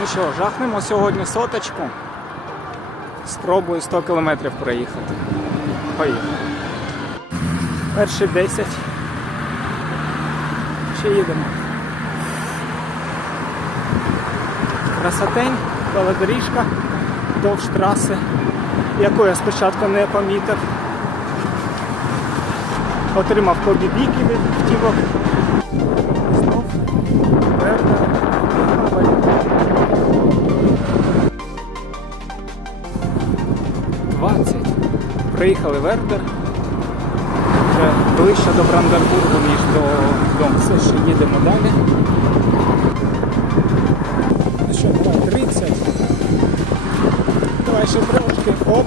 Ну що, жахнемо сьогодні соточку. Спробую 100 кілометрів проїхати. Поїхали. Перші 10. Ще їдемо. Красотень, велодоріжка, довж траси, яку я спочатку не помітив. Отримав по бібіки від втівок. Приїхали Вердер. Вже ближче до Бранденбургу, ніж до дому. Ще їдемо далі. Ну що, давай, 30. Давай ще трошки. Оп.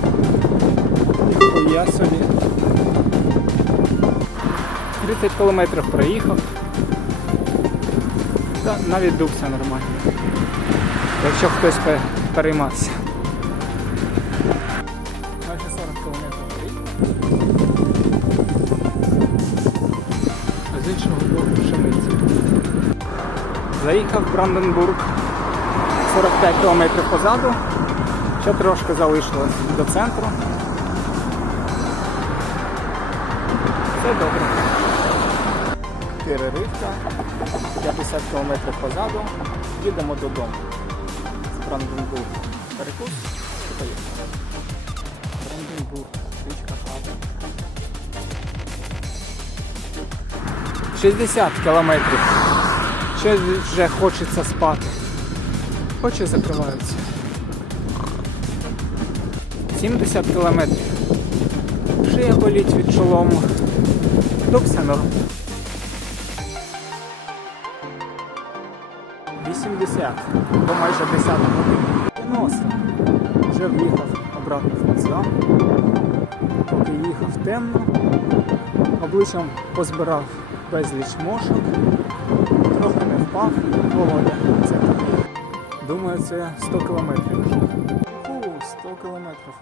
Ніхуя собі. 30 кілометрів проїхав. Та навіть дувся нормально. Якщо хтось переймався. 40 кілометрів. А з іншого боку пшениці. Заїхав в Бранденбург. 45 кілометрів позаду. Ще трошки залишилось до центру. Все добре. Переривка. 50 км позаду. Їдемо додому. З Бранденбург. Перекус. і Поїхали. 60 кілометрів. Ще вже хочеться спати. Очі закриваються. 70 кілометрів. Шия боліть від шолому. Норм. 80. До майже 10 годин. 90. Вже в'їхав обратно в Потсдам. Поки їхав темно. Обличчям позбирав безліч мошок. Трохи не впав. Володя. Це. Думаю, це 100 кілометрів вже. Фу, 100 кілометрів.